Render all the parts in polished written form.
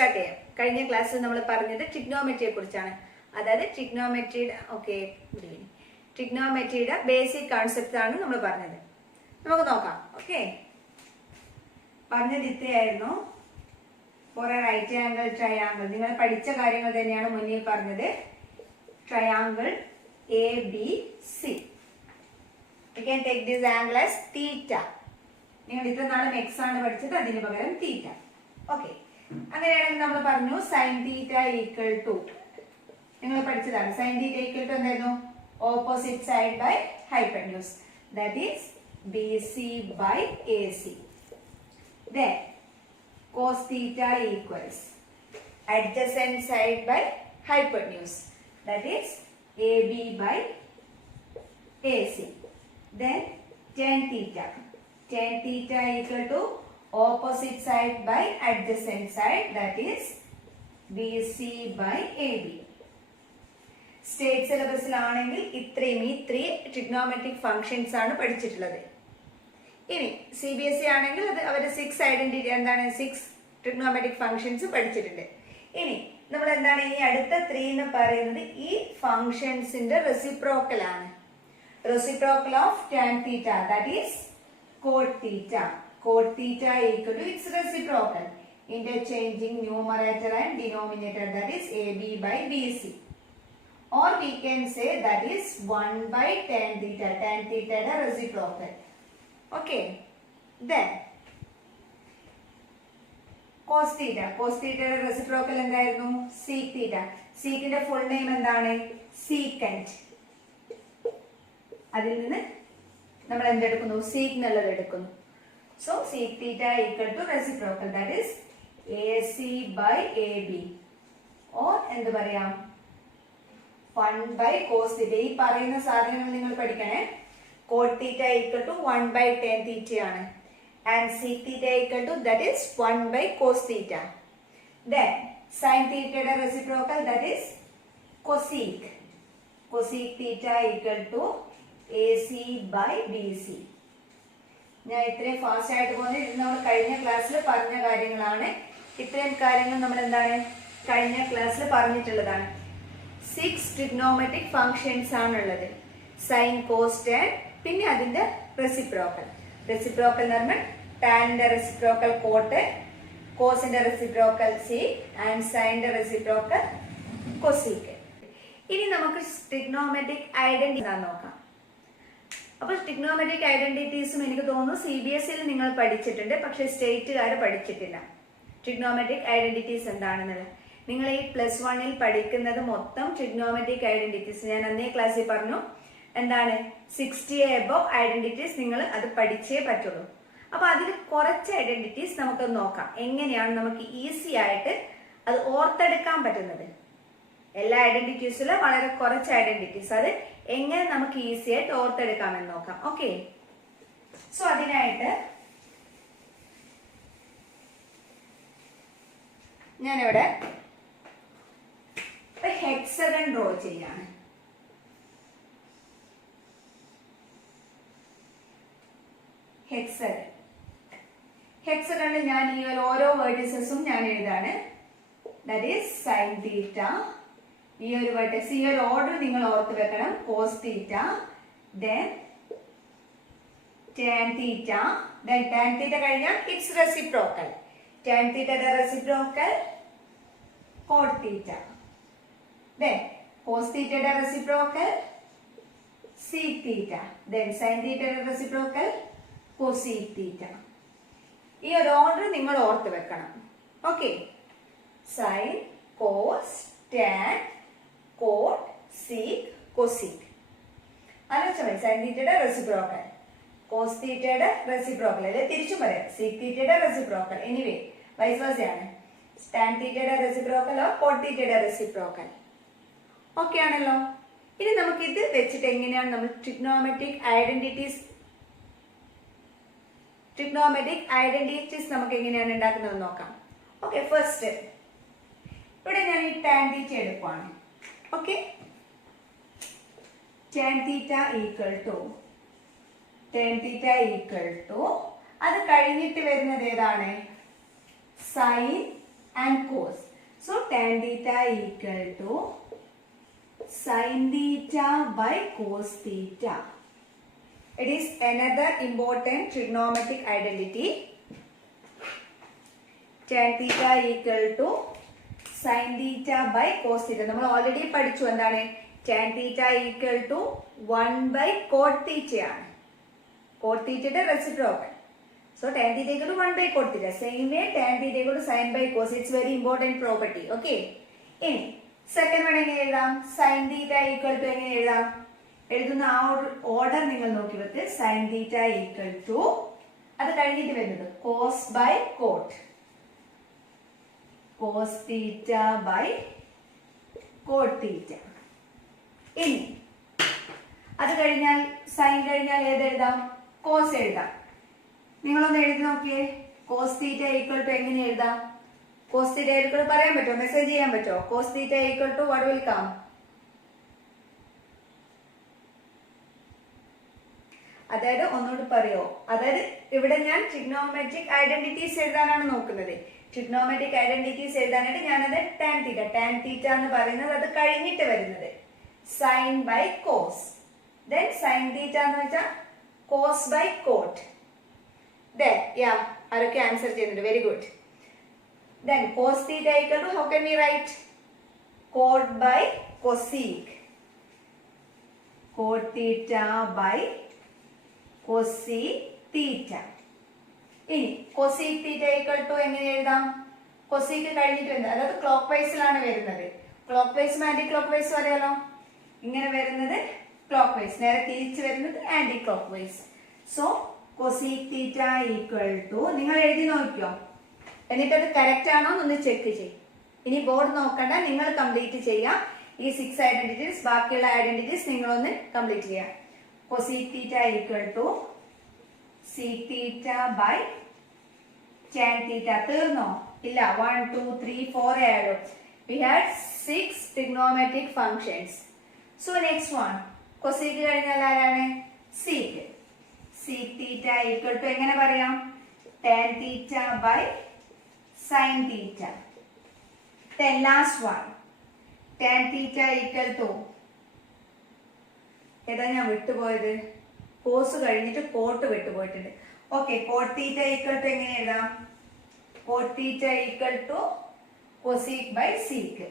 Start ചെയ്യാം. കഴിഞ്ഞ ക്ലാസ്സിൽ നമ്മൾ പറഞ്ഞത് ട്രിഗ്നോമെട്രിയെ കുറിച്ചാണ്. അതായത് ട്രിഗ്നോമെട്രിയുടെ ബേസിക് കോൺസെപ്റ്റ് ആണ് നമ്മൾ പറഞ്ഞത്. നമുക്ക് നോക്കാം. ഓക്കെ, പറഞ്ഞത് ഇത്രയായിരുന്നു. For a right angle triangle നിങ്ങൾ പഠിച്ച കാര്യങ്ങൾ തന്നെയാണ് മുന്നിൽ പറഞ്ഞത്. Triangle ABC. You can take this angle as theta. നിങ്ങൾ ഇത്ര നാളും x ആണ് പഠിച്ചത്, അതിന് പകരം തീറ്റ. ഓക്കെ, അങ്ങനെയാണെങ്കിൽ നമ്മൾ പറഞ്ഞു സൈൻ തീറ്റ ഈക്വൽ ടു, നിങ്ങൾ പഠിച്ചതാണ് സൈൻ തീറ്റ ഈക്വൽ ടു എന്തായിരുന്നു? Opposite side by hypotenuse, that is BC by AC. Then cos theta equals adjacent side by hypotenuse, that is AB by AC. Then tan theta equal to opposite side by adjacent side, that is BC by AB. State സിലബസിലാണെങ്കിൽ ഇത്രയും ഈ 3 trigonometric functions ആണ് പഠിച്ചിട്ടുള്ളത്. ഇനി CBSE ആണെങ്കിൽ അത് അവർ 6 identity എന്താണ് 6 trigonometric functions പഠിച്ചിട്ടുണ്ട്. ഇനി നമ്മൾ എന്താണ് ഈ അടുത്ത 3 എന്ന് പറയുന്നത് ഈ ഫംഗ്ഷൻസിന്റെ റെസിപ്രോക്കൽ ആണ്. Reciprocal of tan theta, that is cot theta. Cot theta equal to its reciprocal, interchanging numerator and denominator, that is AB by BC. Or we can say that is 1 by tan theta. Tan theta is reciprocal. Okay. Then cos theta. Cos theta is reciprocal എന്തായിരുന്നു? sec theta. Sec ന്റെ full name എന്താണ്? secant. അതിൽ നിന്ന് നമ്മൾ എന്തെടുക്കുന്നു? sec എന്നുള്ളത് എടുക്കുന്നു. So sec theta equal to reciprocal, that is AC by AB. Or എന്ത് പറയാം? 1 by cos theta. ഈ പറയുന്ന സാധനങ്ങൾ നിങ്ങൾ പഠിക്കണേ. cot theta equal to 1 by tan theta ആണ്. And sec theta equal to, that is 1 by cos theta. Then sin theta യുടെ reciprocal, that is cosec. Cosec theta equal to AC by BC. ഞാൻ ഇത്രയും fast ആയിട്ട് പോകുന്നത് ഇത് നമ്മൾ കഴിഞ്ഞ ക്ലാസ്സിൽ പറഞ്ഞ കാര്യങ്ങളാണ്. ഇത്രയും കാര്യങ്ങൾ നമ്മൾ എന്താണ് കഴിഞ്ഞ ക്ലാസ്സിൽ പറഞ്ഞിട്ടുള്ളതാണ്. 6 ട്രിഗ്നോമെട്രിക് ഫംഗ്ഷൻസ് ആണുള്ളത്. സൈൻ, കോസ്, ടാൻ, പിന്നെ അതിന്റെ റെസിപ്രോക്കൽ. റെസിപ്രോക്കൽ എന്ന് പറഞ്ഞാൽ ടാനിന്റെ റെസിപ്രോക്കൽ കോട്ട്, കോസിന്റെ റെസിപ്രോക്കൽ സീക്, ആൻഡ് സൈനിന്റെ റെസിപ്രോക്കൽ കൊസീക്. ഇനി നമുക്ക് ട്രിഗ്നോമെട്രിക് ഐഡന്റിറ്റി നോക്കാം. അപ്പൊ ട്രിഗ്നോമെട്രിക് ഐഡന്റിറ്റീസും എനിക്ക് തോന്നുന്നു CBSE നിങ്ങൾ പഠിച്ചിട്ടുണ്ട്, പക്ഷെ സ്റ്റേറ്റുകാർ പഠിച്ചിട്ടില്ല. ട്രിഗ്നോമെട്രിക് ഐഡന്റിറ്റീസ് എന്താണെന്നുള്ളത് നിങ്ങൾ ഈ +1 പഠിക്കുന്നത് മൊത്തം ട്രിഗ്നോമെട്രിക് ഐഡന്റിറ്റീസ്. ഞാൻ അന്നേ ക്ലാസ്സിൽ പറഞ്ഞു എന്താണ് 60 above ഐഡന്റിറ്റീസ് നിങ്ങൾ അത് പഠിച്ചേ പറ്റുള്ളൂ. അപ്പൊ അതിൽ കുറച്ച് ഐഡന്റിറ്റീസ് നമുക്ക് നോക്കാം. എങ്ങനെയാണ് നമുക്ക് ഈസി ആയിട്ട് അത് ഓർത്തെടുക്കാൻ പറ്റുന്നത്. എല്ലാ ഐഡന്റിറ്റീസിലും വളരെ കുറച്ച് ഐഡന്റിറ്റീസ്, അത് എങ്ങനെ നമുക്ക് ഈസി ആയിട്ട് ഓർത്തെടുക്കാമെന്ന് നോക്കാം. ഓക്കെ, സോ അതിനായിട്ട് ഞാനിവിടെ ഹെക്സഗൺ ഡ്രോ ചെയ്യാണ്. ഹെക്സഗണിൽ ഞാൻ ഈ ഓരോ വേർട്ടിസസും ഞാൻ എഴുതാണ്. That is sine theta. ഈ ഒരു വേർട്ടിക്സ്, ഈ ഒരു ഓർഡർ നിങ്ങൾ ഓർത്ത് വെക്കണം. Cos theta, then tan theta, then tan theta കഴിഞ്ഞാൽ ഇറ്റ്സ് റെസിപ്രോക്കൽ. ടാൻ തീറ്റയുടെ reciprocal cot theta. Then cos theta യുടെ reciprocal sec theta. Then sin theta യുടെ reciprocal cosec theta. ഈ ഒരു ഓർഡർ നിങ്ങൾ ഓർത്ത് വെക്കണം. Okay, sin, cos, tan, cot, sec, cosec. ആലോചിച്ചാൽ മതി. sin theta യുടെ reciprocal, cos theta യുടെ reciprocal, അല്ലെ തിരിച്ചും പറയാം sec theta യുടെ reciprocal. എനിവേ വൈസ് വേഴ്സ ആണ്. tan theta യുടെ reciprocal or cot theta യുടെ reciprocal. ഓക്കെ ആണല്ലോ. ഇനി നമുക്ക് ഇത് വെച്ചിട്ട് എങ്ങനെയാണ് നമ്മൾ ട്രിഗ്നോമെട്രിക് ഐഡന്റിറ്റീസ് നമുക്ക് എങ്ങനെയാണ് ഉണ്ടാക്കുന്നത് നോക്കാം. ഓക്കെ, ഫസ്റ്റ് ഇവിടെ ഞാൻ ഈ ടാൻ തീറ്റ എടുക്കുവാണ്. Okay, tan theta equal to അത് കഴിഞ്ഞിട്ട് വരുന്നത് ഏതാണ്? Sine and cos. So tan theta equal to sin theta by cos theta. It is another important trigonometric identity. Tan theta equal to sin theta by cos theta. നമ്മൾ already പഠിച്ചു എന്താണ് tan theta equal to 1 by cot theta ആണ്. Cot theta യുടെ reciprocal. So tan theta equal to 1 by cot theta. Same way tan theta equal to sin by cos. It's very important property. Okay. ഇനി second one എങ്ങനെ എഴുതാം? sin theta equal to എങ്ങനെ എഴുതാം? എഴുതുന്ന ആ order നിങ്ങൾ നോക്കി വെക്ക്. sin theta equal to അത് കഴിഞ്ഞിട്ട് വരുന്നത് cos by cot. cos theta by cot theta. ഇനി അത് കഴിഞ്ഞാൽ സൈൻ കഴിഞ്ഞാൽ ഏത് എഴുതാം? കോസ് എഴുതാം. നിങ്ങളൊന്ന് എഴുതി നോക്കിയേ. കോസ് തീറ്റ ഈക്വൽ ടു എങ്ങനെ എഴുതാം? കോസ് തീറ്റ ഈക്വൽ പറയാൻ പറ്റുമോ? മെസ്സേജ് ചെയ്യാൻ പറ്റുമോ? Cos theta equal to what will come? അതായത് ഒന്നുകൂടി പറയോ? അതായത് ഇവിടെ ഞാൻ ട്രിഗ്നോമെട്രിക് ഐഡന്റിറ്റീസ് എഴുതാനാണ് നോക്കുന്നത്. ട്രിഗ്നോമെട്രിക് ഐഡന്റിറ്റീസ് എഴുതാനായിട്ട് ഞാനത് ടാൻ തീറ്റ എന്ന് പറയുന്നത് അത് കഴിഞ്ഞിട്ട് വരുന്നത് sine by cos. Then sine theta എന്ന് വെച്ചാൽ cos by cot. Then yeah ആരൊക്കെ ആൻസർ ചെയ്യുന്നുണ്ട്? Very good. Then cos theta equal to how can we write? Cot by cosec. Cot theta by cosec theta. ഇനി cosec theta equal to എങ്ങനെ എഴുതാം? Cosec കഴിഞ്ഞിട്ട് വരുന്നത് അതായത് ക്ലോക്ക് വൈസിലാണ് വരുന്നത്. ക്ലോക്ക് വൈസും ആന്റി ക്ലോക്ക് വൈസും അറിയാലോ. ഇങ്ങനെ വരുന്നത് ക്ലോക്ക് വൈസ്, നേരെ തിരിച്ചു വരുന്നത് anticlockwise. So cosec theta equal to നിങ്ങൾ എഴുതി നോക്കിയോ? എന്നിട്ട് അത് കറക്റ്റ് ആണോ എന്നൊന്ന് ചെക്ക് ചെയ്യും. ഇനി ബോർഡ് നോക്കണ്ട, നിങ്ങൾ കംപ്ലീറ്റ് ചെയ്യാം. ഈ 6 ഐഡന്റിറ്റീസ്, ബാക്കിയുള്ള ഐഡന്റിറ്റീസ് നിങ്ങളൊന്ന് കംപ്ലീറ്റ് ചെയ്യാം. Cosec theta equal to sec theta by tan theta. തീർന്നോ? ഇല്ല. 1 2 3 4 ആയോ? We had 6 trigonometric functions. So next one cosec കഴിഞ്ഞാൽ ആരാണ്? sec. sec theta equal to എങ്ങനെ പറയാം? tan theta by sin theta. Then last one tan theta equal to ഏതാ ഞാൻ വിട്ടുപോയത്? കോസ് കഴിഞ്ഞിട്ട് കോട്ട് വിട്ടുപോയിട്ടുണ്ട്. Okay. Cot theta equal to എങ്ങനെ എഴുതാം? Cot theta equal to cosec by sec.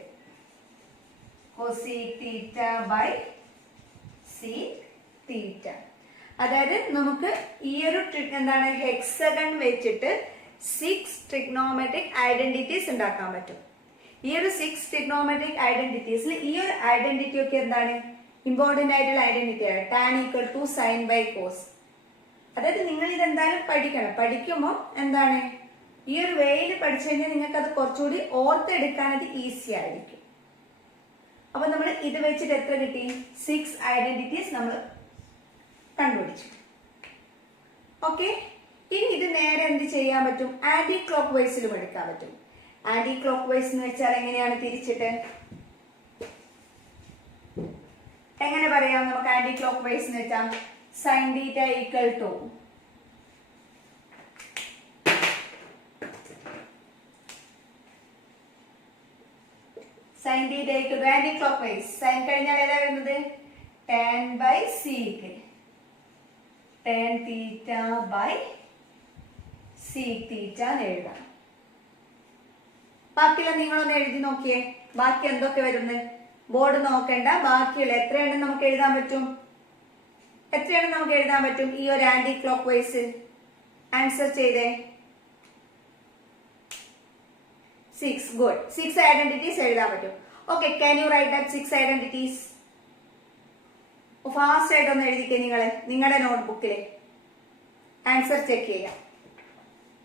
Cosec theta by sec theta. അതായത് നമുക്ക് ഈ ഒരു എന്താണ് ഹെക്സഗൺ വെച്ചിട്ട് 6 ട്രിഗ്നോമെട്രിക് ഐഡന്റിറ്റീസ് ഉണ്ടാക്കാൻ പറ്റും. ഈ ഒരു 6 ട്രിഗ്നോമെട്രിക് ഐഡന്റിറ്റീസിൽ ഈ ഒരു ഐഡന്റിറ്റി ഒക്കെ എന്താണ് ഇമ്പോർട്ടന്റ് ആയിട്ടുള്ള ഐഡന്റിറ്റി ആണ്. Tan equal to sine by cos. അതായത് നിങ്ങൾ ഇത് എന്തായാലും പഠിക്കണം. പഠിക്കുമ്പോൾ എന്താണ് ഈ ഒരു വേയിൽ പഠിച്ചു കഴിഞ്ഞാൽ നിങ്ങൾക്ക് അത് കുറച്ചുകൂടി ഓർത്തെടുക്കാനത് ഈസി ആയിരിക്കും. അപ്പൊ നമ്മൾ ഇത് വെച്ചിട്ട് എത്ര കിട്ടി? 6 ഐഡന്റിറ്റീസ് നമ്മൾ കണ്ടുപിടിച്ചു. ഓക്കെ. ഇനി ഇത് നേരെ എന്ത് ചെയ്യാൻ പറ്റും? ആന്റി ക്ലോക്ക് വൈസിലും എടുക്കാൻ പറ്റും. ആന്റി ക്ലോക്ക് വൈസ് എന്ന് വെച്ചാൽ എങ്ങനെയാണ് തിരിച്ചിട്ട് എങ്ങനെ പറയാം നമുക്ക്? ആന്റി ക്ലോക്ക് വൈസ് എന്ന് വെച്ചാൽ sine theta equal to sine theta equal to anticlockwise. Sine കഴിഞ്ഞാൽ ഏതാ വരുന്നത്? Tan by sec. Tan theta by sec theta എന്ന് എഴുതാം. ബാക്കിയുള്ള നിങ്ങളൊന്ന് എഴുതി നോക്കിയേ. ബാക്കി എന്തൊക്കെ വരുന്നത്? ബോർഡ് നോക്കണ്ട. ബാക്കിയുള്ള എത്രയെണ്ണം നമുക്ക് എഴുതാൻ പറ്റും? എത്രയെണ്ണം നമുക്ക് എഴുതാൻ പറ്റും ഈ ഒരു ആന്റി ക്ലോക്ക് വൈസ്? ആൻസർ ചെയ്തേ. 6. ഗുഡ്. 6 ഐഡന്റിറ്റീസ് എഴുതാൻ പറ്റും. Okay. Can you write that 6 identities? Fast ആയിട്ടൊന്ന് എഴുതിക്കേ നിങ്ങൾ നിങ്ങളുടെ നോട്ട്ബുക്കിൽ. ആൻസർ ചെക്ക് ചെയ്യാം.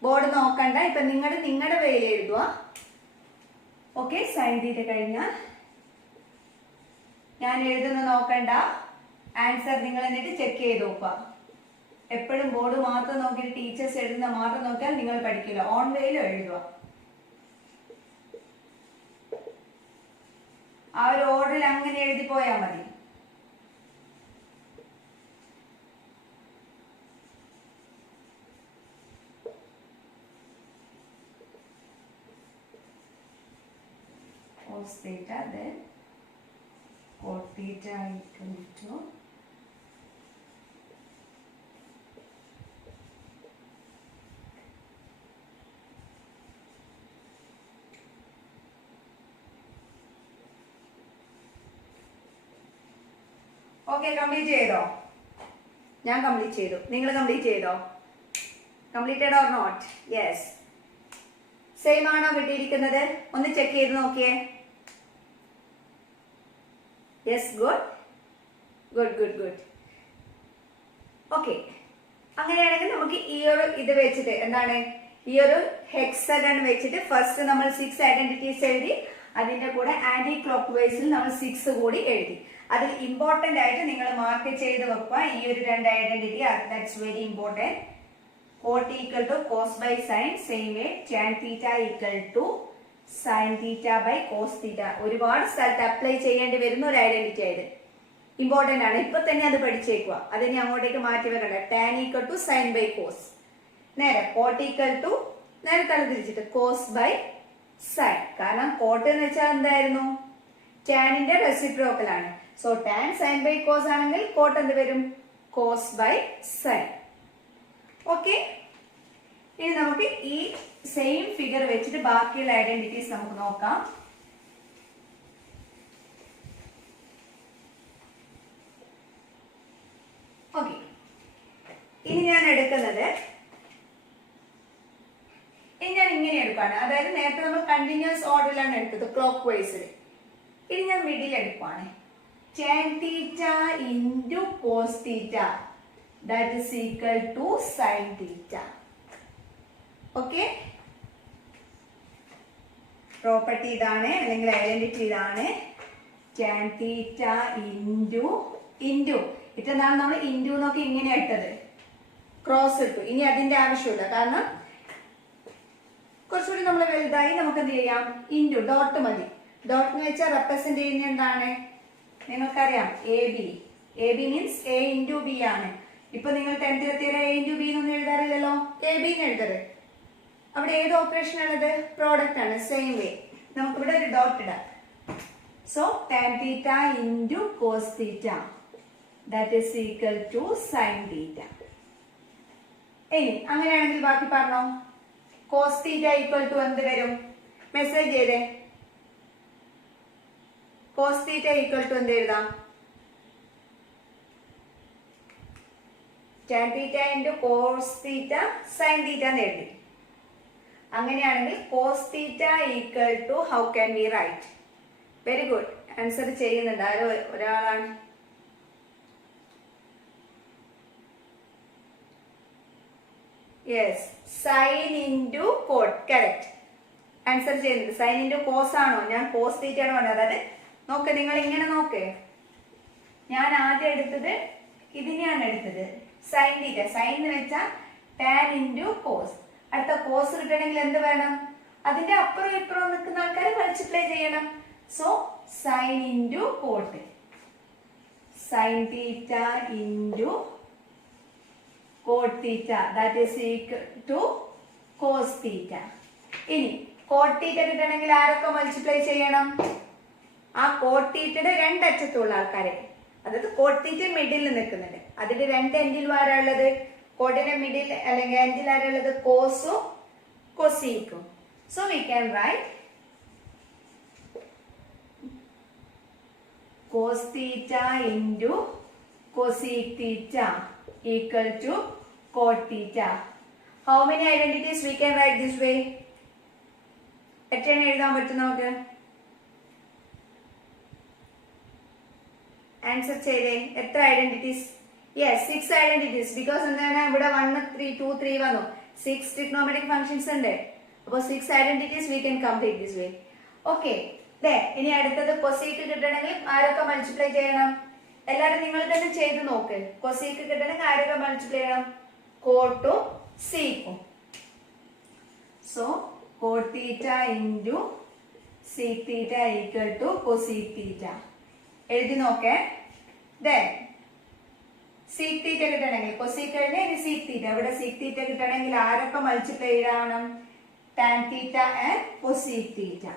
ബോർഡ് നോക്കണ്ട. ഇപ്പൊ നിങ്ങളുടെ പേരിൽ എഴുതുക. ഓക്കെ. സൈൻ തീറ്റ കഴിഞ്ഞാൽ ഞാൻ എഴുതുന്ന നോക്കണ്ട. ആൻസർ നിങ്ങൾ എന്നിട്ട് ചെക്ക് ചെയ്ത് നോക്കുക. എപ്പോഴും ബോർഡ് മാത്രം നോക്കിയിട്ട് ടീച്ചേഴ്സ് എഴുതുന്ന മാത്രം നോക്കിയാൽ നിങ്ങൾ പഠിക്കില്ല. ഓൺ വേയിലും എഴുതുക. ആ ഒരു ഓർഡറിൽ അങ്ങനെ എഴുതി പോയാൽ മതി. cos theta, then cot theta equal to okay. Complete ചെയ്തോ? ഞാൻ കംപ്ലീറ്റ് ചെയ്തു. നിങ്ങൾ കംപ്ലീറ്റ് ചെയ്തോ? Completed or not? Yes. Same ആണോ കിട്ടിയിരിക്കുന്നത്? ഒന്ന് ചെക്ക് ചെയ്ത് നോക്കിയേ. Yes, good good good good. Okay. അങ്ങനെയാണെങ്കിൽ നമുക്ക് ഈ ഒരു ഇത് വെച്ചിട്ട് എന്താണ്, ഈ ഒരു ഹെക്സഗൺ വെച്ചിട്ട് ഫസ്റ്റ് നമ്മൾ 6 ഐഡന്റിറ്റീസ് എഴുതി, അതിന്റെ കൂടെ ആന്റി ക്ലോക്ക് വൈസിൽ നമ്മൾ 6 കൂടി എഴുതി. അതിൽ ഇമ്പോർട്ടന്റ് ആയിട്ട് നിങ്ങൾ മാർക്ക് ചെയ്ത് വെക്കുക ഈ ഒരു 2 identity. That's very important. cot equal to cos by sin, same way tan theta equal to sin theta by cos theta. ഒരുപാട് സ്ഥലത്ത് അപ്ലൈ ചെയ്യേണ്ടി വരുന്ന ഒരു ഐഡന്റിറ്റി ആയത് ഇമ്പോർട്ടന്റ് ആണ്. ഇപ്പൊ തന്നെ അത് പഠിച്ചേക്കുക. അതിനെ അങ്ങോട്ടേക്ക് മാറ്റി വെക്കണ്ട. tan equal to sin by cos. നേരെ cot equal to നേരെ തല തിരിച്ചിട്ട് cos by sin. കാരണം cot എന്ന് വെച്ചാൽ എന്തായിരുന്നു? ടാനിന്റെ റെസിപ്രോക്കൽ ആണ്. So tan sin by cos ആണെങ്കിൽ cot എന്ത് വരും? cos by sin. ഓക്കെ. ഇനി നമുക്ക് ഈ സെയിം ഫിഗർ വെച്ചിട്ട് ബാക്കിയുള്ള ഐഡന്റിറ്റീസ് നമുക്ക് നോക്കാം. ഓക്കെ. ഇനി ഞാൻ എടുക്കുന്നത്, ഇനി ഞാൻ ഇങ്ങനെ എടുക്കുകയാണ്. അതായത് നേരത്തെ നമ്മൾ കണ്ടിന്യൂസ് ഓർഡറിലാണ് എടുത്തത്, ക്ലോക്ക് വൈസിൽ. ഇനി ഞാൻ middle എടുക്കുവാണ്. tan theta into cos theta, that is equal to sin theta. Okay, property ഇതാണ്, അല്ലെങ്കിൽ ഐഡന്റിറ്റി ഇതാണ്. tan theta into ഇതെന്താണ്, നമ്മൾ ഇൻറ്റു എന്നൊക്കെ ഇങ്ങനെ ഇട്ടത്, ക്രോസ് ഇട്ടു. ഇനി അതിന്റെ ആവശ്യമില്ല, കാരണം കുറച്ചുകൂടി നമ്മൾ വലുതായി നമുക്ക് എന്ത് ചെയ്യാം, ഇൻറ്റു ഡോട്ട് മതി. ഡോട്ട് എന്ന് വെച്ചാൽ റെപ്രസെന്റ് ചെയ്യുന്ന എന്താണ് നിങ്ങൾക്കറിയാം, A B. A B means A into B ആണ്. ഇപ്പൊ നിങ്ങൾ 10th എത്തിയാൽ എ ഇൻറ്റു ബി എന്നൊന്നും എഴുതാറില്ലല്ലോ, എ ബി എന്ന് എഴുതരുത്. അവിടെ ഏത് ഓപ്പറേഷൻ ആണത്? പ്രോഡക്റ്റ് ആണ്. സെയിം വേ നമുക്കിവിടെ ഒരു ഡോട്ട് ഇടാം. So tan theta into cos theta, that is equal to sin theta. ഇനി അങ്ങനെയാണെങ്കിൽ ബാക്കി പറഞ്ഞോ. cos theta equal to എന്ത് വരും? മെസ്സേജ് ചെയ്തേ. cos theta equal to എന്ത് എഴുതാം? tan theta into cos theta sin theta എന്ന് എഴുതി. അങ്ങനെയാണെങ്കിൽ cos theta equal to how can we write? Very good, answer ചെയ്യുന്നുണ്ട്. ആരോ ഒരാളാണ്. Yes, sin into cot. Correct answer ചെയ്യുന്നുണ്ട്. sin into cos ആണോ? ഞാൻ cos theta ആണ് പറഞ്ഞത്. അതായത് നോക്ക്, നിങ്ങൾ ഇങ്ങനെ നോക്ക്. ഞാൻ ആദ്യം എടുത്തത് ഇതിനെയാണ് എടുത്തത്, sin theta. sin എന്ന് വെച്ചാൽ tan into cos. അടുത്ത cos കിട്ടണമെങ്കിൽ എന്ത് വേണം? അതിന്റെ അപ്പുറം ഇപ്പുറം നിൽക്കുന്ന ആൾക്കാർ മൾട്ടിപ്ലൈ ചെയ്യണം. So sin into cot, sin theta into cot theta, that is equal to cos theta. ഇനി cot theta കിട്ടണമെങ്കിൽ ആരൊക്കെ മൾട്ടിപ്ലൈ ചെയ്യണം? ആ cot theta രണ്ടറ്റത്തുള്ള ആൾക്കാരെ, അതായത് cot theta മിഡിൽ നിൽക്കുന്നുണ്ട്. അതിന്റെ രണ്ട് എൻഡിൽ ആരാളുള്ളത്? കോട്ടിന്റെ മിഡിൽ അല്ലെങ്കിൽ എൻഡിൽ ആരുള്ളത്? കോസും കൊസീക്കും. So we can write cos theta into cosec theta equal to cot theta. How many identities we can write this way? എത്രയാണ് എഴുതാൻ പറ്റും നമുക്ക്? ആൻസർ ചെയ്തേ. എത്ര ഐഡന്റിറ്റീസ്? Yes, 6 identities. ബിക്കോസ് എന്താണ് ഇവിടെ 1 3 2 3 വന്നു. 6 ട്രിഗ്നോമെട്രിക് ഫംഗ്ഷൻസ് ഉണ്ട്. അപ്പോൾ 6 identities we can complete this way. Okay. ഇനി അടുത്തത് കൊസീക്ക് കിട്ടണമെങ്കിൽ ആരൊക്കെ മൾട്ടിപ്ലൈ ചെയ്യണം? എല്ലാവരും നിങ്ങൾ തന്നെ ചെയ്ത് നോക്ക്. കൊസീക്ക് കിട്ടണമെങ്കിൽ ആരൊക്കെ മൾട്ടിപ്ലൈ ചെയ്യണം? കോട്ടും സീക്കും. So cot theta into sec theta equal to cosec theta. എഴുതി നോക്കേ. Then sec theta കിട്ടണമെങ്കിൽ cosec കഴിഞ്ഞാൽ ഇനി sec theta. ഇവിടെ sec theta കിട്ടണമെങ്കിൽ ആരൊക്കെ മൾട്ടിപ്ലൈ ചെയ്യണം? tan theta and cosec theta.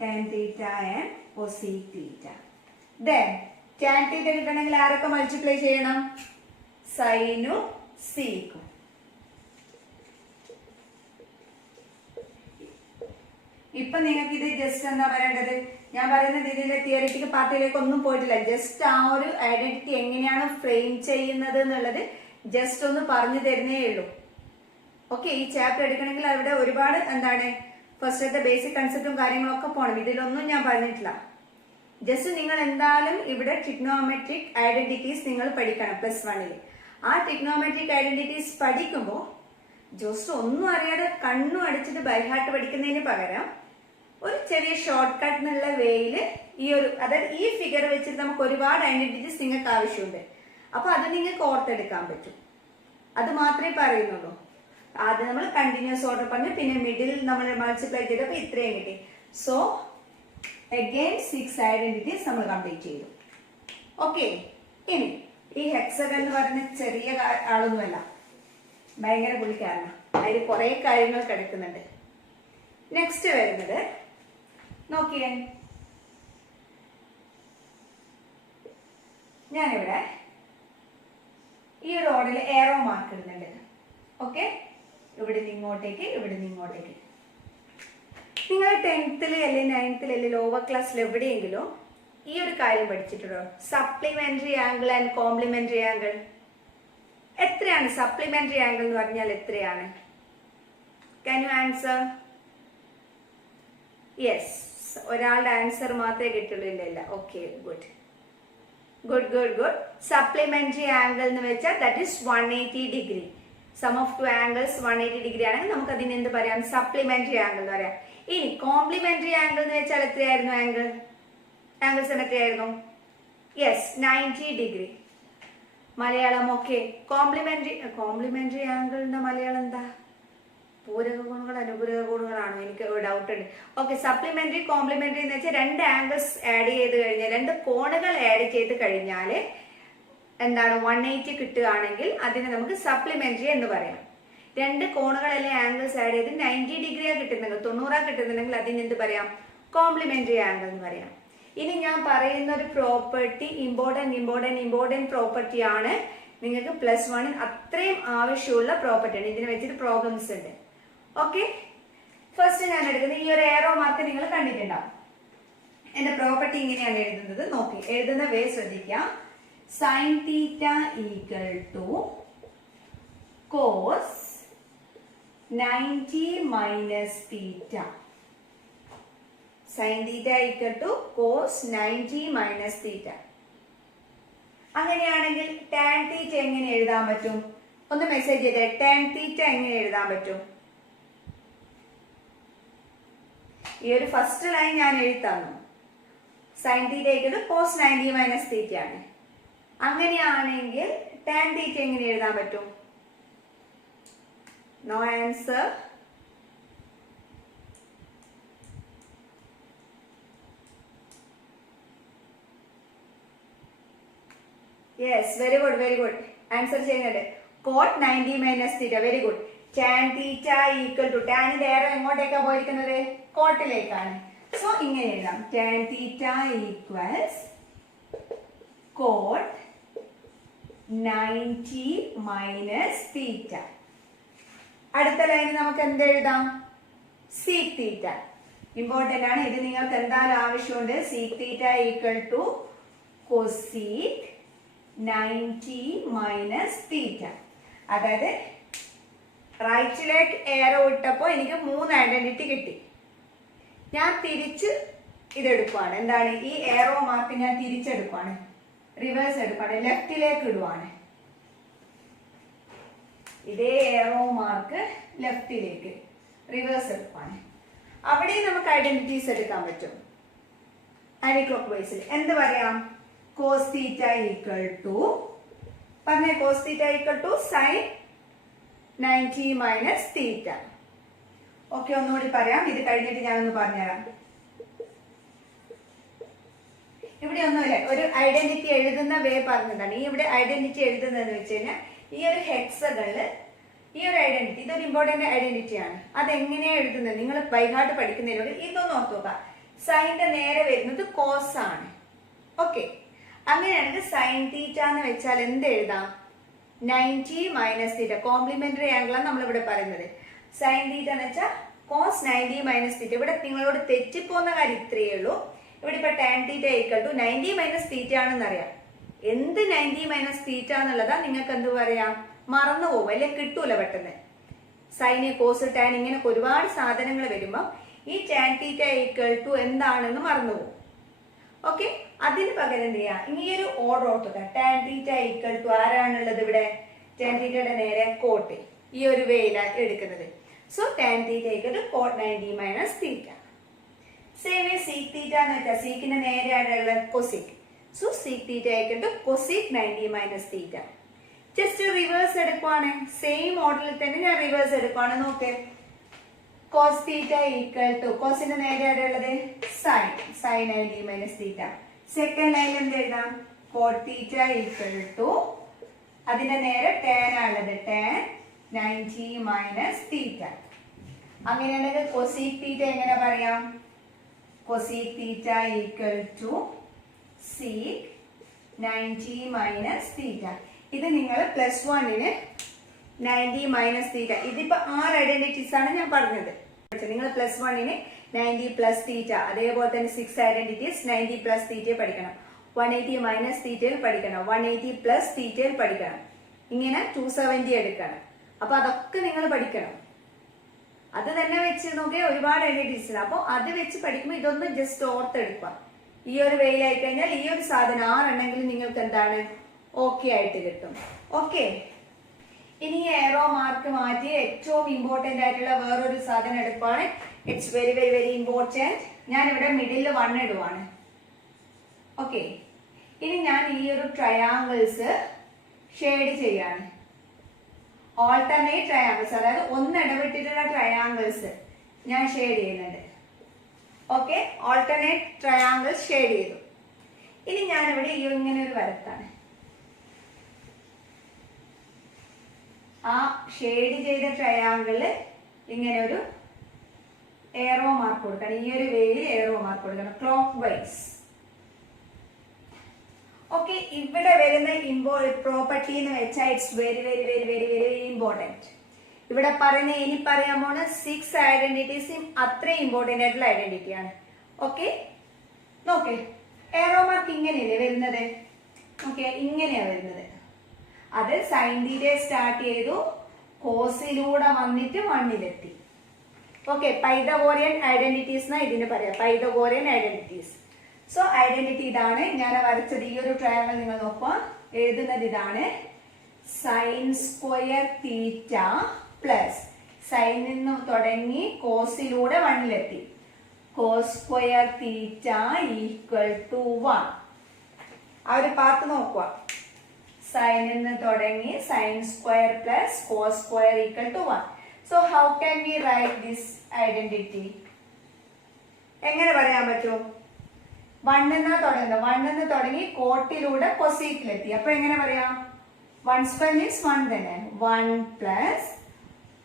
tan theta and cosec theta. Then tan theta കിട്ടണമെങ്കിൽ ആരൊക്കെ മൾട്ടിപ്ലൈ ചെയ്യണം? സൈനും സീക്കും. ഇപ്പൊ നിങ്ങൾക്ക് ഇത് ജസ്റ്റ് എന്താ പറയേണ്ടത്? ഞാൻ പറയുന്നത് ഇതിന്റെ തിയറിറ്റിക്കൽ പാർട്ടിലേക്ക് ഒന്നും പോയിട്ടില്ല. ജസ്റ്റ് ആ ഒരു ഐഡന്റിറ്റി എങ്ങനെയാണ് ഫ്രെയിം ചെയ്യുന്നത് എന്നുള്ളത് ജസ്റ്റ് ഒന്ന് പറഞ്ഞു തരുന്നേ ഉള്ളൂ. ഓക്കെ, ഈ ചാപ്റ്റർ എടുക്കണമെങ്കിൽ അവിടെ ഒരുപാട് എന്താണ് ഫസ്റ്റത്തെ ബേസിക് കൺസെപ്റ്റും കാര്യങ്ങളൊക്കെ പോകണം. ഇതിലൊന്നും ഞാൻ പറഞ്ഞിട്ടില്ല. ജസ്റ്റ് നിങ്ങൾ എന്തായാലും ഇവിടെ ട്രിഗ്നോമെട്രിക് ഐഡന്റിറ്റീസ് നിങ്ങൾ പഠിക്കണം +1. ആ ട്രിഗ്നോമെട്രിക് ഐഡന്റിറ്റീസ് പഠിക്കുമ്പോൾ ജസ്റ്റ് ഒന്നും അറിയാതെ കണ്ണും അടിച്ചിട്ട് ബൈഹാർട്ട് പഠിക്കുന്നതിന് പകരം ഒരു ചെറിയ ഷോർട്ട് കട്ട് എന്നുള്ള വേയിൽ ഈ ഒരു അതായത് ഈ ഫിഗർ വെച്ചിട്ട് നമുക്ക് ഒരുപാട് ഐഡന്റിറ്റീസ് നിങ്ങൾക്ക് ആവശ്യമുണ്ട്. അപ്പൊ അത് നിങ്ങൾക്ക് ഓർത്തെടുക്കാൻ പറ്റും. അത് മാത്രമേ പറയുന്നുള്ളൂ. ആദ്യം നമ്മൾ കണ്ടിന്യൂസ് ഓർഡർ പറഞ്ഞു, പിന്നെ മിഡിൽ നമ്മൾ മൾട്ടിപ്ലൈ ചെയ്തപ്പോൾ ഇത്രയും കിട്ടി. സോ അഗൈൻ 6 ഐഡന്റിറ്റീസ് നമ്മൾ കംപ്ലീറ്റ് ചെയ്തു. ഓക്കെ, ഇനി ഈ ഹെക്സഗൺ എന്ന് പറയുന്ന ചെറിയ ആളൊന്നുമല്ല, ഭയങ്കര പുള്ളിക്കാരനാണ്. അതിൽ കുറെ കാര്യങ്ങൾ കിടക്കുന്നുണ്ട്. നെക്സ്റ്റ് വരുന്നത് നോക്കിയേ, ഞാനിവിടെ ഈ ഒരു ഓർഡറിൽ ഏറോ മാർക്ക് ഇടുന്നുണ്ട്. ഓക്കെ, ഇവിടെ നിന്ന് ഇങ്ങോട്ടേക്ക്, ഇവിടെ നിന്ന് ഇങ്ങോട്ടേക്ക്. നിങ്ങൾ 10th അല്ലെങ്കിൽ 9th അല്ലെങ്കിൽ ലോവർ ക്ലാസ്സിൽ എവിടെയെങ്കിലും ഈ ഒരു കാര്യം പഠിച്ചിട്ടുണ്ടോ? Supplementary angle and complementary angle. എത്രയാണ് സപ്ലിമെന്ററി ആംഗിൾ എന്ന് പറഞ്ഞാൽ? എത്രയാണ്? Can you answer? യെസ്, ഒരാളുടെ ആൻസർ മാത്രമേ കിട്ടുള്ളൂ. ഇല്ല. Okay, good. സപ്ലിമെന്ററി ആംഗിൾ എന്ന് വെച്ചാൽ that is 180 degree. Sum of 2 angles 180 degree ആണെങ്കിൽ നമുക്ക് അതിന് എന്ത് പറയാം? സപ്ലിമെന്ററി ആംഗിൾ എന്ന് പറയാം. ഇനി കോംപ്ലിമെന്ററി ആംഗിൾ എന്ന് വെച്ചാൽ എത്രയായിരുന്നു? ആംഗിൾസ് എത്രയായിരുന്നു? Yes, 90 degree. Malayalam okay. Complementary ആംഗിളിന്റെ മലയാളം എന്താ? പൂരക ഗുണങ്ങൾ അനുപൂരക ഗുണങ്ങളാണോ? എനിക്ക് ഡൗട്ട് ഉണ്ട്. ഓക്കെ, സപ്ലിമെന്ററി കോംപ്ലിമെന്ററി എന്ന് വെച്ചാൽ 2 ആംഗിൾസ് ആഡ് ചെയ്ത് കഴിഞ്ഞാൽ, 2 കോണുകൾ ആഡ് ചെയ്ത് കഴിഞ്ഞാൽ എന്താണ് 180 കിട്ടുകയാണെങ്കിൽ അതിനെ നമുക്ക് സപ്ലിമെന്ററി എന്ന് പറയാം. 2 കോണുകൾ അല്ലെങ്കിൽ ആംഗിൾസ് ആഡ് ചെയ്ത് 90 ഡിഗ്രിയാ കിട്ടുന്നെങ്കിൽ, 90 കിട്ടുന്നുണ്ടെങ്കിൽ അതിന് എന്ത് പറയാം? കോംപ്ലിമെന്ററി ആംഗിൾ എന്ന് പറയാം. ഇനി ഞാൻ പറയുന്ന ഒരു പ്രോപ്പർട്ടി ഇമ്പോർട്ടന്റ് പ്രോപ്പർട്ടി ആണ്. നിങ്ങൾക്ക് +1 അത്രയും ആവശ്യമുള്ള പ്രോപ്പർട്ടിയാണ്. ഇതിനെ വെച്ചിട്ട് പ്രോബ്ലംസ് ഉണ്ട്. ഓക്കെ, ഫസ്റ്റ് ഞാൻ എടുക്കുന്നത് ഈ ഒരു ഏറോ മാർക്ക് നിങ്ങൾ കണ്ടിട്ടുണ്ടാവും. എന്റെ പ്രോപ്പർട്ടി ഇങ്ങനെയാണ് എഴുതുന്നത്. നോക്കി എഴുതുന്ന വേ ശ്രദ്ധിക്കാം. sin theta equal to cos 90 minus theta. sin theta equal to cos 90 minus theta. അങ്ങനെയാണെങ്കിൽ tan theta എങ്ങനെ എഴുതാൻ പറ്റും? ഒന്ന് മെസ്സേജ് ചെയ്തേ. tan theta എങ്ങനെ എഴുതാൻ പറ്റും? ഈ ഒരു ഫസ്റ്റ് ലൈൻ ഞാൻ എഴുതാന്നു. sin theta equal to cos 90 minus theta ആണ്. അങ്ങനെയാണെങ്കിൽ tan theta എങ്ങനെ എഴുതാൻ പറ്റും? No answer. Yes, very good. Answer ചെയ്യുന്നുണ്ട്. cot 90 minus theta. Very good. tan theta equal to, ടാനിന്റെ ഏറോ എങ്ങോട്ടേക്കാ പോയിരിക്കുന്നത്? കോട്ടിലേക്കാണ്. സോ ഇങ്ങനെ എഴുതാം. tan theta equals cot 90 minus theta. അടുത്ത ലൈനിൽ നമുക്ക് എന്ത് എഴുതാം? sec തീറ്റ. ഇമ്പോർട്ടന്റ് ആണ്. ഇത് നിങ്ങൾക്ക് എന്തായാലും ആവശ്യമുണ്ട്. sec theta equal to cosec 90 minus theta. അതായത് റൈറ്റിലേക്ക് ഏറോ ഇട്ടപ്പോൾ എനിക്ക് 3 ഐഡന്റിറ്റി കിട്ടി. ഞാൻ തിരിച്ച് ഇതെടുക്കുവാണ്. എന്താണ്? ഈ ഏറോ മാർക്ക് ഞാൻ തിരിച്ചെടുക്കുവാണ്, റിവേഴ്സ് എടുക്കുവാണ്, ലെഫ്റ്റിലേക്ക് ഇടുവാണ്. ഇതേ ഏറോ മാർക്ക് ലെഫ്റ്റിലേക്ക് റിവേഴ്സ് എടുക്കുവാണ്. അവിടെ നമുക്ക് ഐഡന്റിറ്റീസ് എടുക്കാൻ പറ്റും. ആന്റി ക്ലോക്ക് വൈസിൽ എന്ത് പറയാം? cos theta equal to പറഞ്ഞേ, cos theta equal to sin 90 minus theta. Okay, ഒന്നുകൂടി പറയാം. ഇത് കഴിഞ്ഞിട്ട് ഞാനൊന്ന് പറഞ്ഞുതരാം. ഇവിടെ ഒന്നുമില്ല, ഒരു ഐഡന്റിറ്റി എഴുതുന്ന വേ പറഞ്ഞതാണ്. ഈ ഇവിടെ ഐഡന്റിറ്റി എഴുതുന്നതെന്ന് വെച്ച് കഴിഞ്ഞാൽ ഈ ഒരു ഹെക്സകളില് ഈ ഒരു ഐഡന്റിറ്റി, ഇതൊരു ഇമ്പോർട്ടന്റ് ഐഡന്റിറ്റി ആണ്. അതെങ്ങനെയാണ് എഴുതുന്നത്? നിങ്ങൾ ബൈഹാർട്ട് പഠിക്കുന്നതിലൂടെ ഇതൊന്നും ഓർത്ത് നോക്കാം. സൈനിന്റെ നേരെ വരുന്നത് കോസ് ആണ്. ഓക്കെ, അങ്ങനെയാണെങ്കിൽ സൈൻ തീറ്റ എന്ന് വെച്ചാൽ എന്ത് എഴുതാം? 90 മൈനസ് തീറ്റ. കോംപ്ലിമെന്ററി ആംഗിൾ ആണ് നമ്മളിവിടെ പറയുന്നത്. സൈൻ തീറ്റ എന്ന് വെച്ചാൽ കോസ് 90 മൈനസ് തീറ്റ. ഇവിടെ നിങ്ങളോട് തെറ്റിപ്പോകുന്ന കാര്യം ഇത്രയേ ഉള്ളൂ. ഇവിടെ ഇപ്പൊ tan theta equal to 90 minus theta ആണെന്ന് അറിയാം. എന്ത് 90 മൈനസ് തീറ്റ എന്നുള്ളതാ നിങ്ങൾക്ക് എന്ത് പറയാം? മറന്നു പോകും, അല്ലെ കിട്ടൂല പെട്ടെന്ന്. സൈന്, കോസ്, ടാൻ ഇങ്ങനെയൊക്കെ ഒരുപാട് സാധനങ്ങൾ വരുമ്പോൾ ഈ ടാൻ തീറ്റ ഈക്വൽ ടു എന്താണെന്ന് മറന്നു പോകും. ഓക്കെ, അതിന് പകരം എന്ത് ചെയ്യാം? ഈ ഒരു ഓർഡർ ഓർത്തുക. ടാൻ തീറ്റ ഈക്വൽ ടു ആരാണുള്ളത് ഇവിടെ? ടാൻ തീറ്റയുടെ നേരെ കോട്ട്, ഈ ഒരു വേയിലാണ് എടുക്കുന്നത്. So tan theta equal to cot 90 minus theta. Same way sec theta എന്ന് വെച്ചാൽ സീക്കിന്റെ നേരെ ആയിട്ടുള്ള cosec. So sec theta equal to cosec 90 minus theta. Just reverse എടുക്കുവാണ്, സെയിം മോഡലിൽ തന്നെ ഞാൻ റിവേഴ്സ് എടുക്കുവാണ്. നോക്ക്, കോസ് തീറ്റ ഈക്വൽ ടു കോസിന്റെ നേരെയുള്ളത് സൈൻ 90 മൈനസ് തീറ്റ. സെക്കൻഡ് ലൈനിൽ എന്ത് എഴുതാം? കോട്ട് തീറ്റ ഈക്വൽ ടു അതിന്റെ നേരെ ടാൻ ആണുള്ളത്, ടാൻ 90 മൈനസ് തീറ്റ. അങ്ങനെയാണെങ്കിൽ കൊസീക് തീറ്റ എങ്ങനെ പറയാം? Cosec theta equal to sec 90 minus theta. ഇത് നിങ്ങൾ +1 90 മൈനസ് തീറ്റ. ഇതിപ്പോ 6 ഐഡന്റിറ്റീസ് ആണ് ഞാൻ പറഞ്ഞത്. നിങ്ങൾ +1 90 പ്ലസ് തീറ്റ, അതേപോലെ തന്നെ 6 ഐഡന്റിറ്റീസ് 90 പ്ലസ് തീറ്റ പഠിക്കണം. 180 മൈനസ് തീറ്റയിൽ പഠിക്കണം, 180 പ്ലസ് തീറ്റയിൽ പഠിക്കണം. ഇങ്ങനെ 270 എടുക്കണം. അപ്പൊ അതൊക്കെ നിങ്ങൾ പഠിക്കണം. അത് തന്നെ വെച്ച് നോക്കിയാൽ ഒരുപാട് ഐഡന്റിറ്റീസ് ഉണ്ട്. അപ്പൊ അത് വെച്ച് പഠിക്കുമ്പോൾ ഇതൊന്നും ജസ്റ്റ് ഓർത്തെടുക്കുക. ഈ ഒരു വെയിലായി കഴിഞ്ഞാൽ ഈ ഒരു സാധനം 6 എണ്ണെങ്കിലും നിങ്ങൾക്ക് എന്താണ് ഓക്കെ ആയിട്ട് കിട്ടും. ഓക്കെ, ഇനി എയറോ മാർക്ക് മാറ്റി ഏറ്റവും ഇമ്പോർട്ടന്റ് ആയിട്ടുള്ള വേറൊരു സാധനം എടുപ്പാണ്. It's very very very important. ഞാൻ ഇവിടെ മിഡിൽ 1 ഇടുവാണ്. ഓക്കെ, ഇനി ഞാൻ ഈ ഒരു ട്രയാങ്കിൾസ് ഷെയ്ഡ് ചെയ്യാണ്. ഓൾട്ടർനേറ്റ് ട്രയാങ്കിൾസ്, അതായത് ഒന്ന് ഇടവിട്ടിട്ടുള്ള ട്രയാങ്കിൾസ് ഞാൻ ഷെയ്ഡ് ചെയ്യുന്നുണ്ട്. ഓക്കെ, ഓൾട്ടർനേറ്റ് ട്രയാങ്കിൾസ് ഷെയ്ഡ് ചെയ്തു. ഇനി ഞാൻ ഇവിടെ ഇങ്ങനെ ഒരു വരത്താണ്. ആ ഷെയ്ഡ് ചെയ്ത ട്രയാങ്കിളില് ഇങ്ങനെ ഒരു എയറോ മാർക്ക് കൊടുക്കണം. ഈ ഒരു വേയിൽ എയറോ മാർക്ക് കൊടുക്കണം, ക്ലോക്ക് വൈസ്. ഓക്കെ, ഇവിടെ വരുന്ന പ്രോപ്പർട്ടി എന്ന് വെച്ചാൽ it's very very very very very important. ഇവിടെ പറയുന്ന ഇനി പറയാൻ പോണ 6 ഐഡന്റിറ്റീസും അത്രയും ഇമ്പോർട്ടന്റ് ആയിട്ടുള്ള ഐഡന്റിറ്റി ആണ്. ഓക്കെ, നോക്കേ, എയറോ മാർക്ക് ഇങ്ങനെയല്ലേ വരുന്നത്? ഓക്കെ, ഇങ്ങനെയാ വരുന്നത്. അത് സൈൻ തീറ്റ സ്റ്റാർട്ട് ചെയ്തു, കോസിലൂടെ വന്നിട്ട് 1-ലെത്തി. ഓക്കെ, പൈതഗോറിയൻ ഐഡന്റിറ്റീസ് എന്നാ ഇതിന് പറയാം, പൈതഗോറിയൻ ഐഡന്റിറ്റീസ്. സോ ഐഡന്റിറ്റി ഇതാണ്. ഞാൻ വരച്ചത് ഈ ഒരു ട്രയാങ്കിൾ നിങ്ങൾ നോക്കുക. എഴുതുന്നത് ഇതാണ്: sine square theta plus sine നിന്ന് തുടങ്ങി കോസിലൂടെ 1-ലെത്തി, cos square theta equal to 1. ആ ഒരു പാത്ത് നോക്കുക. സൈനിൽ നിന്ന് തുടങ്ങി sine square plus cos square equal to 1. So how can we write this identity? എങ്ങനെ പറയാൻ പറ്റും? 1 നിന്ന് തുടങ്ങി കോട്ടിലൂടെ കൊസീക്കിലെത്തി. അപ്പൊ എങ്ങനെ പറയാം? 1 സ്ക്വയർ മീൻസ് 1 തന്നെ. 1 plus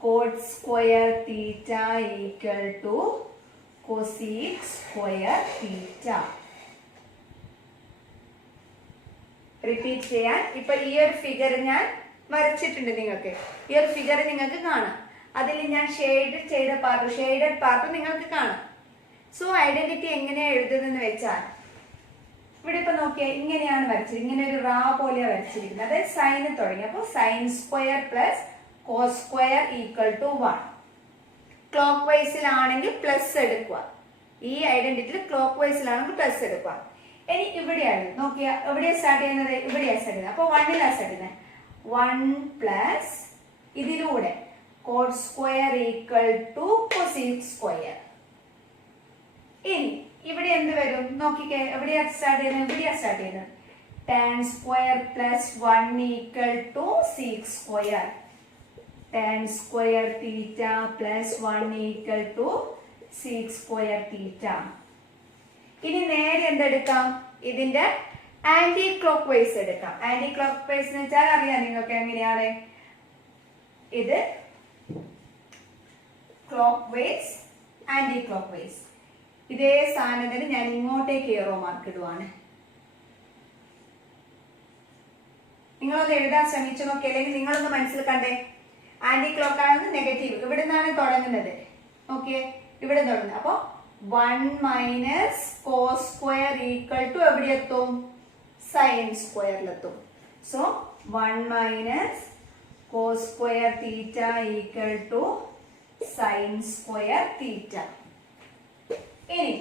cot square theta equal to cosec square theta. Repeat ചെയ്യാൻ. ഇപ്പൊ ഈ ഒരു ഫിഗർ ഞാൻ വരച്ചിട്ടുണ്ട്. നിങ്ങൾക്ക് ഈ ഒരു ഫിഗർ നിങ്ങൾക്ക് കാണാം. അതിൽ ഞാൻ ഷെയ്ഡഡ് പാർട്ട് നിങ്ങൾക്ക് കാണാം. സോ ഐഡന്റിറ്റി എങ്ങനെയാ എഴുതുന്നതെന്ന് വെച്ചാൽ ഇവിടെ ഇപ്പൊ നോക്കിയാൽ ഇങ്ങനെയാണ് വരച്ചത്. ഇങ്ങനെ ഒരു റാ പോലെയാണ് വരച്ചിരിക്കുന്നത്. അതായത് സൈന് തുടങ്ങി. അപ്പോൾ sine square plus cos square equal to 1. Clock വൈസിലാണെങ്കിൽ പ്ലസ് എടുക്കുക. ഈ ഐഡന്റിറ്റിയിൽ ക്ലോക്ക് വൈസിലാണെങ്കിൽ പ്ലസ് എടുക്കുക. ഇനി ഇവിടെയാണ് നോക്കിയാൽ എവിടെയാ സ്റ്റാർട്ട് ചെയ്യുന്നത്? ഇവിടെയാ സ്റ്റാർട്ട് ചെയ്യുന്നത്. അപ്പോൾ 1-ലാണ് സ്റ്റാർട്ട് ചെയ്യുന്നത്. 1 പ്ലസ് ഇതിലൂടെ cot square equal to cosec square. ഇനി ഇവിടെ എന്ത് വരും നോക്കിക്കേ? എവിടെയാ സ്റ്റാർട്ട് ചെയ്യുന്നത്? ഇവിടെയാ സ്റ്റാർട്ട് ചെയ്യുന്നത്. Tan square plus 1 equal to sec square. Tan square theta plus 1 equal to sec square theta. ഇനി നേരെ എന്തെടുക്കാം? ഇതിന്റെ ആന്റി ക്ലോക്ക് വൈസ് എടുക്കാം. ആന്റി ക്ലോക്ക് വൈസ് എന്ന് വെച്ചാൽ അറിയാം നിങ്ങൾക്ക് എങ്ങനെയാണ്. ഇത് clockwise, anticlockwise. ഇതേ സ്ഥാനത്തിന് ഞാൻ ഇങ്ങോട്ടേക്ക് ഏറോ മാർക്ക് ഇടുവാണ്. നിങ്ങളൊന്ന് എഴുതാൻ ശ്രമിച്ചു നോക്കി, അല്ലെങ്കിൽ നിങ്ങളൊന്ന് മനസ്സിൽ കണ്ടേ. ആന്റി ക്ലോക്ക് ആണ് നെഗറ്റീവ്, ഇവിടെ നിന്നാണ് തുടങ്ങുന്നത്. ഓക്കെ, ഇവിടെ തുടങ്ങുന്നത്. അപ്പൊ 1 minus cos square equal to എവിടെയെത്തും? സൈൻ സ്ക്വയറിലെത്തും. So 1 minus cos square theta equal to sine square theta. ഇനി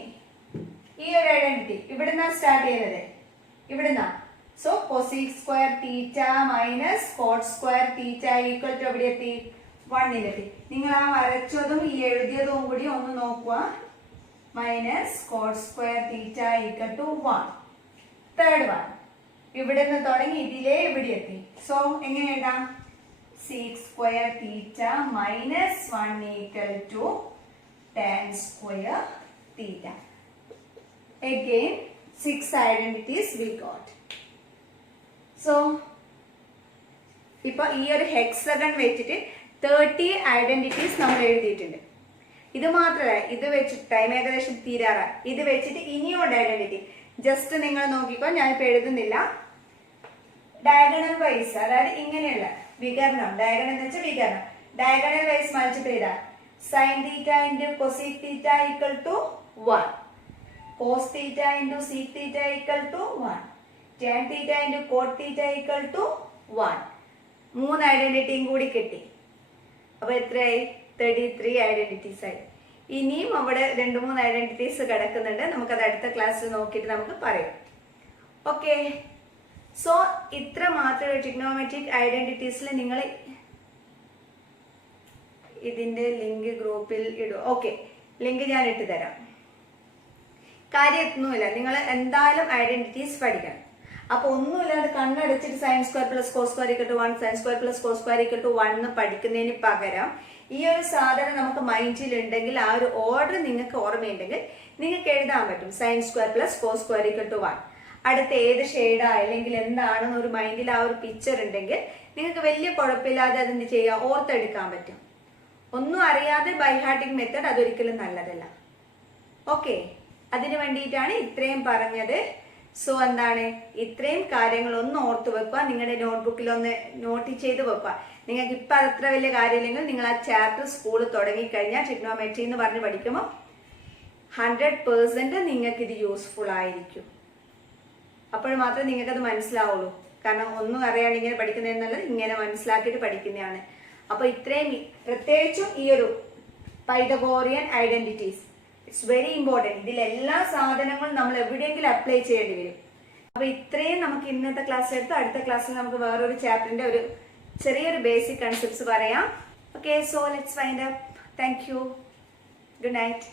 ഈ ഒരു ഐഡന്റിറ്റി ഇവിടുന്നാ സ്റ്റാർട്ട് ചെയ്യുന്നത്, ഇവിടുന്നാ. So cosec square theta minus cot square theta equal to എവിടെ എത്തി? 1 നിങ്ങൾ ആ വരച്ചതും ഈ എഴുതിയതും കൂടി ഒന്ന് നോക്കുക. Minus cot square theta equal to 1. Third one ഇവിടെ നിന്ന് തുടങ്ങി ഇതിലേ ഇവിടെ എത്തി. സോ എങ്ങനെ എഴുതാം? Sec square theta minus 1 equal to tan square theta. Again 6 identities we got. So ഇപ്പൊ ഈ ഒരു ഹെക്സഗൺ വെച്ചിട്ട് 30 ഐഡന്റിറ്റീസ് നമ്മൾ എഴുതിയിട്ടുണ്ട്. ഇത് മാത്രമല്ല, ഇത് വെച്ചിട്ട് ടൈം ഏകദേശം തീരാറായി. ഇത് വെച്ചിട്ട് ഇനിയുള്ള ഐഡന്റിറ്റി ജസ്റ്റ് നിങ്ങൾ നോക്കിക്കോ, ഞാനിപ്പോ എഴുതുന്നില്ല. ഡയഗണൽ വൈസ്, അതായത് ഇങ്ങനെയുള്ള വികരണം, ഡയഗണൽ എന്ന് വെച്ചാൽ വികരണം, ഡയഗണൽ വൈസ് മൾട്ടിപ്ലൈ ചെയ്താൽ sine theta into cosec theta equal to 1, cos theta into sec theta equal to 1, tan theta into cot theta equal to 1. 3 ഐഡന്റിറ്റിയും കൂടി കിട്ടി. അപ്പൊ എത്രയായി? 33 ഐഡന്റിറ്റീസ് ആയി. ഇനിയും അവിടെ 2-3 ഐഡന്റിറ്റീസ് കിടക്കുന്നുണ്ട്. നമുക്കത് അടുത്ത ക്ലാസ്സിൽ നോക്കിയിട്ട് നമുക്ക് പറയാം. ഓക്കെ, സോ ഇത്ര മാത്രമേ ട്രിഗ്നോമെട്രിക് ഐഡന്റിറ്റീസിൽ നിങ്ങൾ ഇതിന്റെ ലിങ്ക് ഗ്രൂപ്പിൽ ഇടും. ഓക്കെ, ലിങ്ക് ഞാൻ ഇട്ട് തരാം. കാര്യമൊന്നുമില്ല, നിങ്ങൾ എന്തായാലും ഐഡന്റിറ്റീസ് പഠിക്കണം. അപ്പൊ ഒന്നുമില്ലാതെ കണ്ണടച്ചിട്ട് sine square plus cos square equal to 1, sine square plus cos square equal to 1 എന്ന് പഠിക്കുന്നതിന് പകരം ഈ ഒരു സാധനം നമുക്ക് മൈൻഡിൽ ഉണ്ടെങ്കിൽ, ആ ഒരു ഓർഡർ നിങ്ങൾക്ക് ഓർമ്മയുണ്ടെങ്കിൽ നിങ്ങൾക്ക് എഴുതാൻ പറ്റും. Sine square plus cos square equal to 1. അടുത്ത ഏത് ഷെയ്ഡാ അല്ലെങ്കിൽ എന്താണെന്ന് ഒരു മൈൻഡിൽ ആ ഒരു പിക്ചർ ഉണ്ടെങ്കിൽ നിങ്ങൾക്ക് വലിയ കുഴപ്പമില്ലാതെ അതെന്ത് ചെയ്യുക, ഓർത്തെടുക്കാൻ പറ്റും. ഒന്നും അറിയാതെ ബൈ ഹാർട്ടിംഗ് മെത്തേഡ് അതൊരിക്കലും നല്ലതല്ല. ഓക്കെ, അതിനു വേണ്ടിയിട്ടാണ് ഇത്രയും പറഞ്ഞത്. സോ എന്താണ്, ഇത്രയും കാര്യങ്ങൾ ഒന്ന് ഓർത്തു വെക്കുക, നിങ്ങളുടെ നോട്ട്ബുക്കിൽ ഒന്ന് നോട്ട് ചെയ്ത് വെക്കുക. നിങ്ങൾക്ക് ഇപ്പൊ അത്ര വലിയ കാര്യമില്ലെങ്കിൽ നിങ്ങൾ ആ ചാപ്റ്റർ സ്കൂൾ തുടങ്ങിക്കഴിഞ്ഞാൽ ട്രിഗ്നോമെട്രി എന്ന് പറഞ്ഞ് പഠിക്കുമ്പോൾ 100% നിങ്ങൾക്ക് ഇത് യൂസ്ഫുൾ ആയിരിക്കും. അപ്പോൾ മാത്രമേ നിങ്ങൾക്കത് മനസ്സിലാവുള്ളൂ. കാരണം ഒന്നും അറിയാണ്ട് ഇങ്ങനെ പഠിക്കുന്നതെന്നുള്ളത് ഇങ്ങനെ മനസ്സിലാക്കിയിട്ട് പഠിക്കുന്നതാണ്. അപ്പൊ ഇത്രയും, പ്രത്യേകിച്ചും ഈ ഒരു Pythagorean identities, it's very important. ഇതിലെല്ലാ സാധനങ്ങളും നമ്മൾ എവിടെയെങ്കിലും അപ്ലൈ ചെയ്യേണ്ടി വരും. അപ്പൊ ഇത്രയും നമുക്ക് ഇന്നത്തെ ക്ലാസ്സിൽ എടുത്ത് അടുത്ത ക്ലാസ്സിൽ നമുക്ക് വേറൊരു ചാപ്റ്ററിന്റെ ഒരു ചെറിയൊരു ബേസിക് കൺസെപ്റ്റ്സ് പറയാം. Okay, so let's find up. Thank you. Good night.